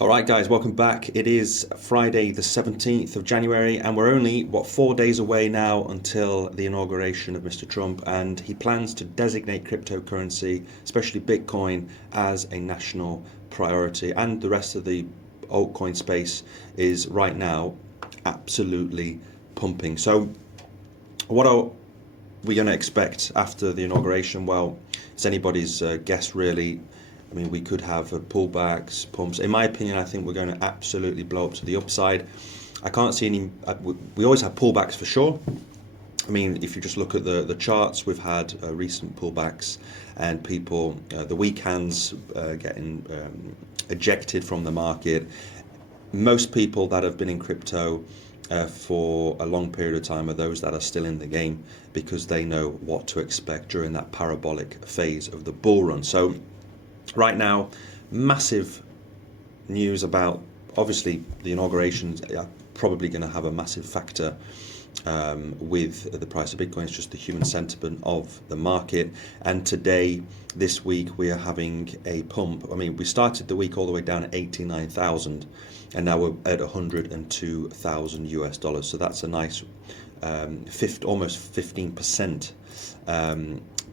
All right, guys, welcome back. It is Friday, the 17th of January, and we're only, 4 days away now until the inauguration of Mr. Trump, and he plans to designate cryptocurrency, especially Bitcoin, as a national priority. And the rest of the altcoin space is right now absolutely pumping. So, what are we going to expect after the inauguration? Well, it's anybody's guess, really. I mean, we could have pullbacks, pumps. In my opinion, I think we're going to absolutely blow up to the upside. I can't see any. We always have pullbacks for sure. I mean, if you just look at the charts, we've had recent pullbacks, and people, the weak hands, getting ejected from the market. Most people that have been in crypto for a long period of time are those that are still in the game, because they know what to expect during that parabolic phase of the bull run. So right now, massive news about, obviously, the inaugurations are probably going to have a massive factor with the price of Bitcoin. It's just the human sentiment of the market. And today, this week, we are having a pump. I mean, we started the week all the way down at 89,000, and now we're at 102,000 US dollars. So that's a nice almost 15%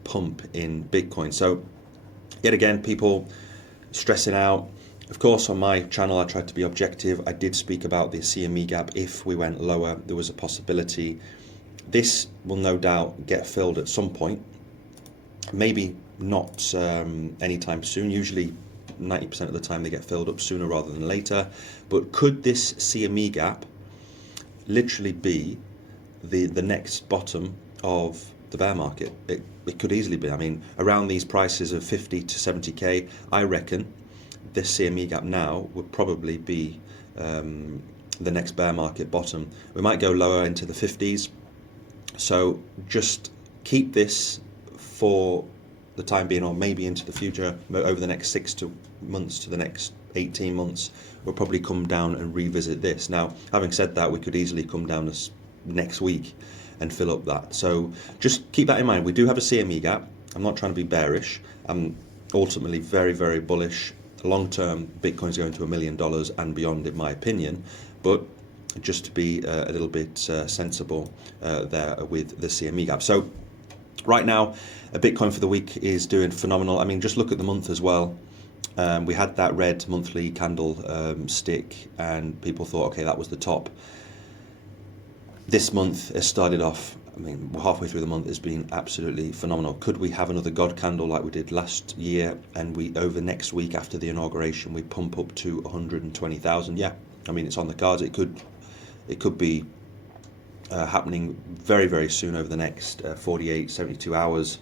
pump in Bitcoin. So yet again, people stressing out. Of course, on my channel, I tried to be objective. I did speak about the CME gap. If we went lower, there was a possibility. This will no doubt get filled at some point. Maybe not anytime soon. Usually 90% of the time they get filled up sooner rather than later. But could this CME gap literally be the next bottom of the bear market? It could easily be. I mean, around these prices of 50 to 70k, I reckon this CME gap now would probably be the next bear market bottom. We might go lower into the 50s. So just keep this for the time being, or maybe into the future. Over the next 6 months to the next 18 months, we'll probably come down and revisit this. Now, having said that, we could easily come down this next week and fill up that. So just keep that in mind. We do have a CME gap. I'm not trying to be bearish. I'm ultimately very, very bullish. Long term, Bitcoin's going to $1 million and beyond, in my opinion. But just to be a little bit sensible there with the CME gap. So right now, Bitcoin for the week is doing phenomenal. I mean, just look at the month as well. We had that red monthly candle stick, and people thought, okay, that was the top. This month has started off, I mean, we're halfway through the month, has been absolutely phenomenal. Could we have another God candle like we did last year, and we, over next week after the inauguration, we pump up to 120,000? Yeah, I mean, it's on the cards. It could be happening very, very soon, over the next 48, 72 hours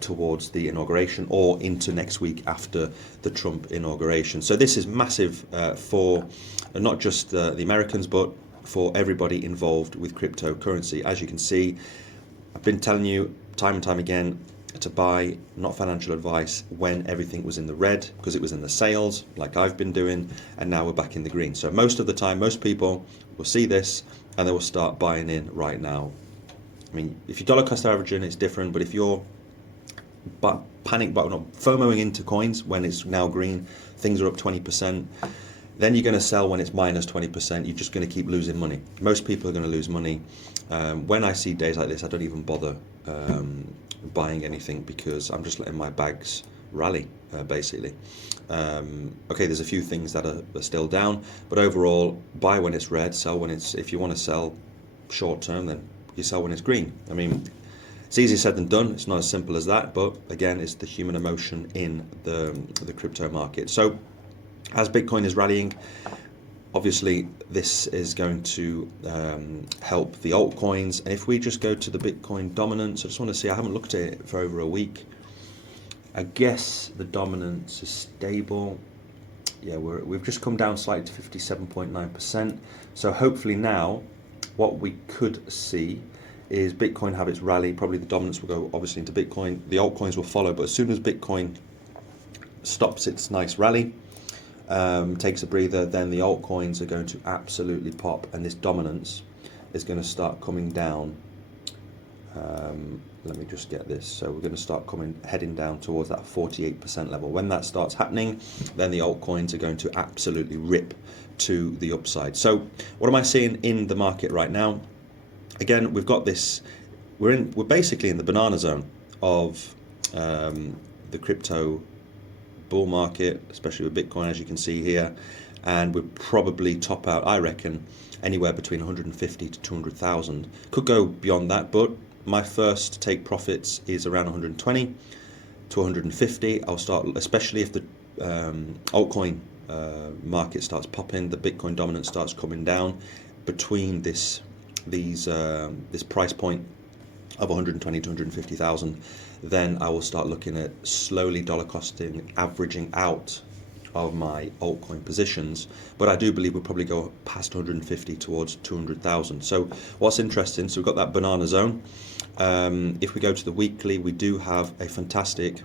towards the inauguration, or into next week after the Trump inauguration. So this is massive for not just the Americans, but for everybody involved with cryptocurrency. As you can see, I've been telling you time and time again to buy, not financial advice, when everything was in the red, because it was in the sales, like I've been doing, and now we're back in the green. So most of the time, most people will see this and they will start buying in right now. I mean, if you're dollar cost averaging, it's different, but if you're FOMOing into coins when it's now green, things are up 20%, then you're going to sell when it's minus 20%. You're just going to keep losing money. Most people are going to lose money. When I see days like this, I don't even bother buying anything, because I'm just letting my bags rally, basically. Okay, there's a few things that are still down, but overall, buy when it's red, sell when it's, if you want to sell short term, then you sell when it's green. I mean, it's easier said than done. It's not as simple as that, but again, it's the human emotion in the crypto market. So as Bitcoin is rallying, obviously this is going to help the altcoins. And if we just go to the Bitcoin dominance, I just want to see, I haven't looked at it for over a week. I guess the dominance is stable. Yeah, we've just come down slightly to 57.9%. So hopefully now what we could see is Bitcoin have its rally. Probably the dominance will go obviously into Bitcoin. The altcoins will follow, but as soon as Bitcoin stops its nice rally, takes a breather, then the altcoins are going to absolutely pop, and this dominance is going to start coming down let me just get this. So we're going to start heading down towards that 48% level. When that starts happening, then the altcoins are going to absolutely rip to the upside. So what am I seeing in the market right now? Again, we've got this, we're basically in the banana zone of the crypto bull market, especially with Bitcoin, as you can see here, and we'll probably top out, I reckon, anywhere between 150 to 200,000. Could go beyond that, but my first take profits is around 120 to 150. I'll start, especially if the altcoin market starts popping, the Bitcoin dominance starts coming down between this price point of 120 to 150,000, then I will start looking at slowly dollar costing, averaging out of my altcoin positions. But I do believe we'll probably go past 150 towards 200,000. So what's interesting, so we've got that banana zone. If we go to the weekly, we do have a fantastic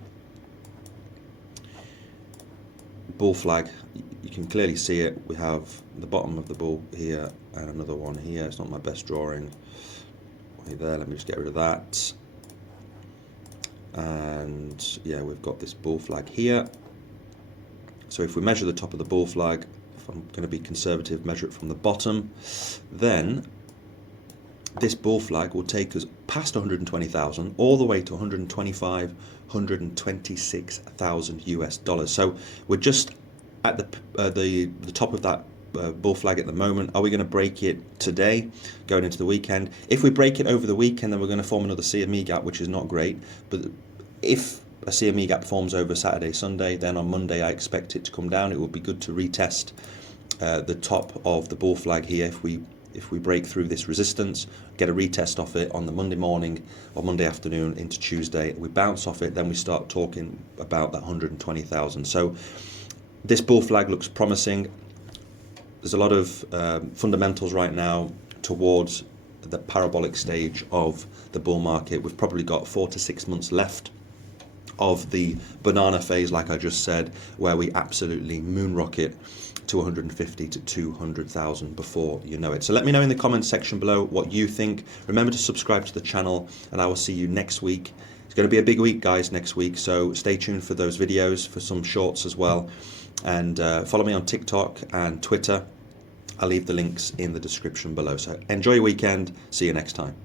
bull flag. You can clearly see it. We have the bottom of the bull here and another one here. It's not my best drawing. There, let me just get rid of that. And yeah, we've got this bull flag here. So if we measure the top of the bull flag, if I'm going to be conservative, measure it from the bottom, then this bull flag will take us past 120,000 all the way to 125, 126,000 US dollars. So we're just at the top of that bull flag at the moment. Are we going to break it today going into the weekend? If we break it over the weekend, then we're going to form another CME gap, which is not great. But if a CME gap forms over Saturday, Sunday, then on Monday I expect it to come down. It would be good to retest the top of the bull flag here. If we break through this resistance, get a retest off it on the Monday morning or Monday afternoon into Tuesday, we bounce off it, then we start talking about that 120,000. So this bull flag looks promising. There's a lot of fundamentals right now towards the parabolic stage of the bull market. We've probably got 4 to 6 months left of the banana phase, like I just said, where we absolutely moon rocket to 150 to 200,000 before you know it. So let me know in the comments section below what you think. Remember to subscribe to the channel, and I will see you next week. It's going to be a big week, guys, next week, so stay tuned for those videos, for some shorts as well. And follow me on TikTok and Twitter. I'll leave the links in the description below. So enjoy your weekend. See you next time.